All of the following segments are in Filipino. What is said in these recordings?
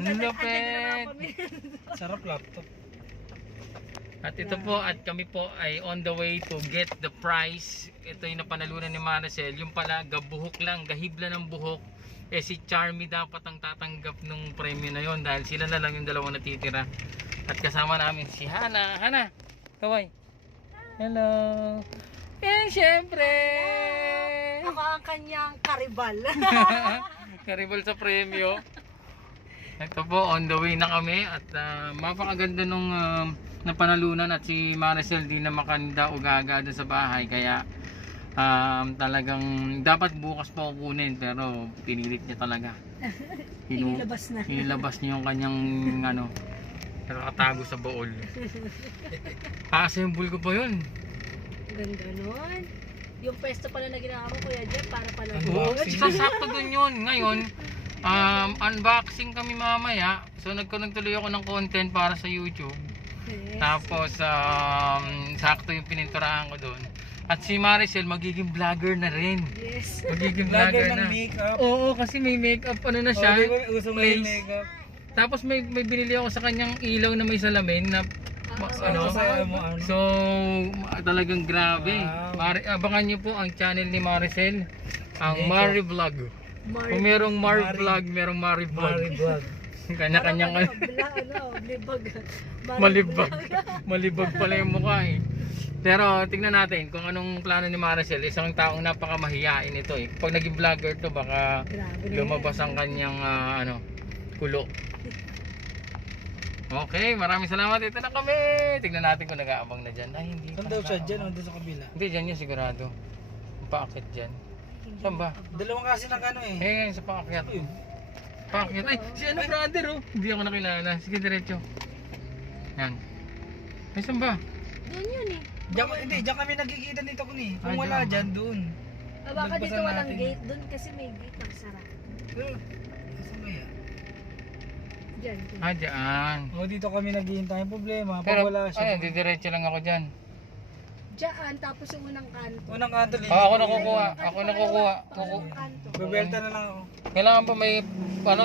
Lupit! Sarap laptop. At ito po, at kami po ay on the way to get the prize. Ito yung napanalunan ni Maricel. Yung pala, gabuhok lang, gahibla ng buhok. Eh si Charmy dapat ang tatanggap ng premyo na yon dahil sila na lang yung dalawang natitira. At kasama namin si Hana. Hana, kaway. Hello. Eh, syempre. Ako ang kanyang karibal. Karibal sa premyo. Ito po, on the way na kami. At mapakaganda nung napanalunan. At si Maricel di na makanda o gaga doon sa bahay. Kaya talagang dapat bukas pa kukunin. Pero pinilit niya talaga. Inilabas na. Inilabas niya yung kanyang nakatago sa baol. Assemble ko pa yun. Ganda nun. Yung pwesto pala na ginawa mo, Kuya Jeff, para pala. Oo, sakto dun yun. Ngayon, unboxing kami mamaya. So nagtuloy ako ng content para sa YouTube. Yes. Tapos sakto yung pininturahan ko doon. At si Maricel magiging vlogger na rin. Yes. Magiging Vlogger vlogger na. ng makeup. Oo, kasi may makeup ano na siya. Di ba uso ngayon Place. makeup? Tapos may binili ako sa kanyang ilaw na may salamin na ano. Masaya mo ano? So talagang grabe. Wow. Abangan niyo po ang channel ni Maricel, ang Mari Vlog. Kung merong Mari Vlog, merong Mari Vlog. Mari vlog. Kanya-kanyang Libag. malibag. Malibag pala yung mukha eh. Pero tingnan natin kung anong plano ni Maricel. Isang taong napakamahiyain ito eh. Pag naging vlogger to baka Grabe na lumabas ang kanyang kulo. Okay, maraming salamat. Ito na kami. Tingnan natin kung nag-aabang na dyan. Ay, hindi Saan pa daw siya? Dyan o nag-aabang. doon sa kabila? Hindi, dyan yun sigurado. Paakit dyan. Saan ba? Dalawang kasi ng ano eh. Ngayon sa paakyat. Ayun. Paakyat. Ay, si ano brother oh. Hindi ako nakilala. Sige, diretso. Yan. Ay, saan ba? Doon yun eh. Hindi, diyan kami nagkikita nito ko ni. Kung Ah, wala dyan. dyan, doon. Baka dito Nagpasan walang natin. gate. Doon kasi may gate ng sarap. Saan kaya? Diyan. Ah, dyan. O dito kami naghihintay. Ang problema, pag Pero, wala siya. ay, didiretso lang ako dyan. Diyan, tapos yung unang kanto. Unang kanto lang. Ako nakukuha. Ako nakukuha. Unang kanto. Bebelta na lang ako. Kailangan pa may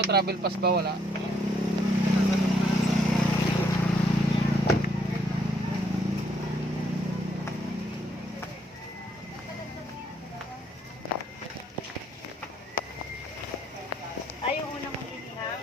travel pass ba? Wala. Ay, yung unang mag-iingat.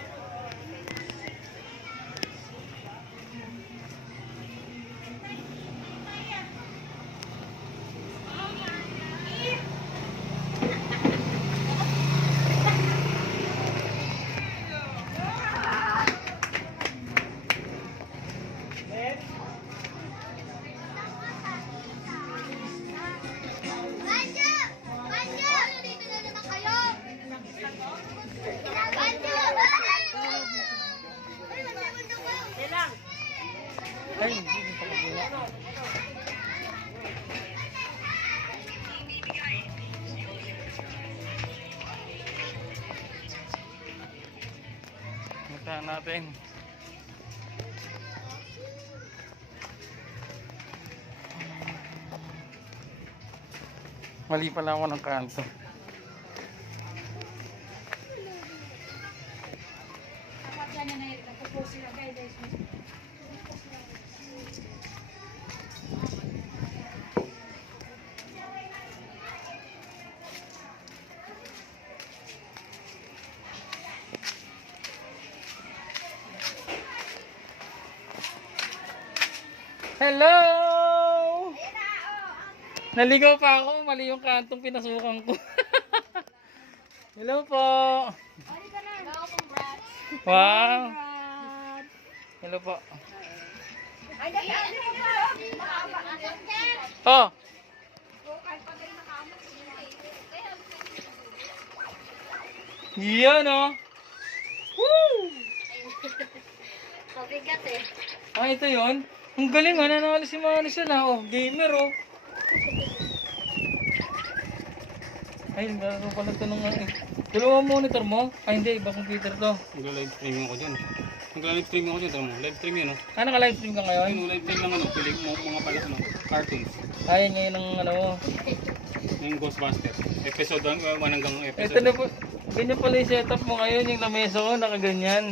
Ay, hindi pa kagula. Puntahan natin. Mali pala ako ng kanto. Hello! Naligaw pa ako, mali yung kantong pinasukan ko. Hello po. Wow. Hello po. Oh. Yan oh. Woo! Mabigat eh. Ah, ito yun. Ang galing ah, nanalo si Maricel ah. Oh, gamer oh. Ay, nagkakaroon pala ito nung dalawang monitor mo? Ay hindi, iba computer to. Nagla-live streaming ako dyan. Nagla-live streaming ako dyan. Tara mo, live stream yun, no? Ah, naka-live stream ka ngayon? Ayun, live stream lang, ano, pili mo mga pala, ano, cartoons. Ayan ngayon ang ano mo. Yung Ghostbusters. Episode 1 hanggang Ito episode na po, ganyan pala yung setup mo ngayon, yung lamesa ko, nakaganyan.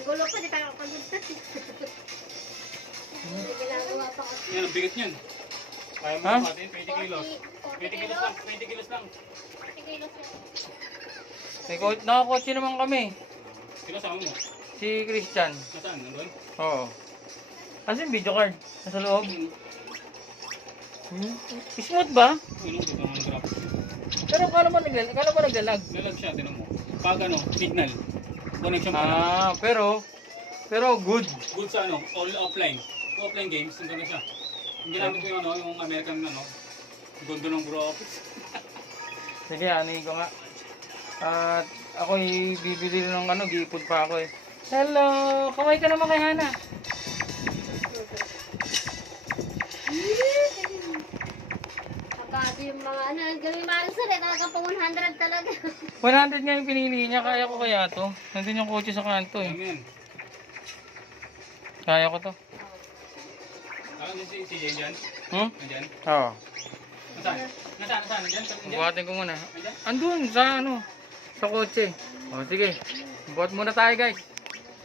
Ang gulo ko, di tayo kapagultat. May ginagawa pa kasi. Yan, ang bigat niyan. Kaya mo Ha? natin, 20 kilos. 20 kilos lang, 20 kilos lang. 40 kilos yan. Nakakotse naman kami. Sino sama mo? Si Christian. Nasaan? Nandun? Oo. Kasi yung video card. Nasa loob. Smooth ba? Ano dito ang graph? Pero kala ba naglalag? Lalag siya, tinan mo. Pag ano, signal. Connection pa lang. Pero good. Good sa ano, all offline. Offline games, nandun na siya. Yung ginamit ko yung ano, yung American ano, gondo ng bro office. Sige, anuhin ko nga. At ako bibili ng ano, giipod pa ako eh. Hello! Kaway ka naman kay Hana. Pagkati yung mga ano, gawin malasal eh, talaga pang 100 talaga. 100 nga yung pinili niya. Kaya ko kaya to. Nandun yung kotse sa kanto eh. Ano yan? Kaya ko to. Ah, si Jay dyan? Nandyan? Oo. Nasaan? Nasaan? Nandyan? Nandyan? Buhatin ko muna. Nandyan? Andun sa ano, sa kotse. O sige. Buhat muna tayo guys.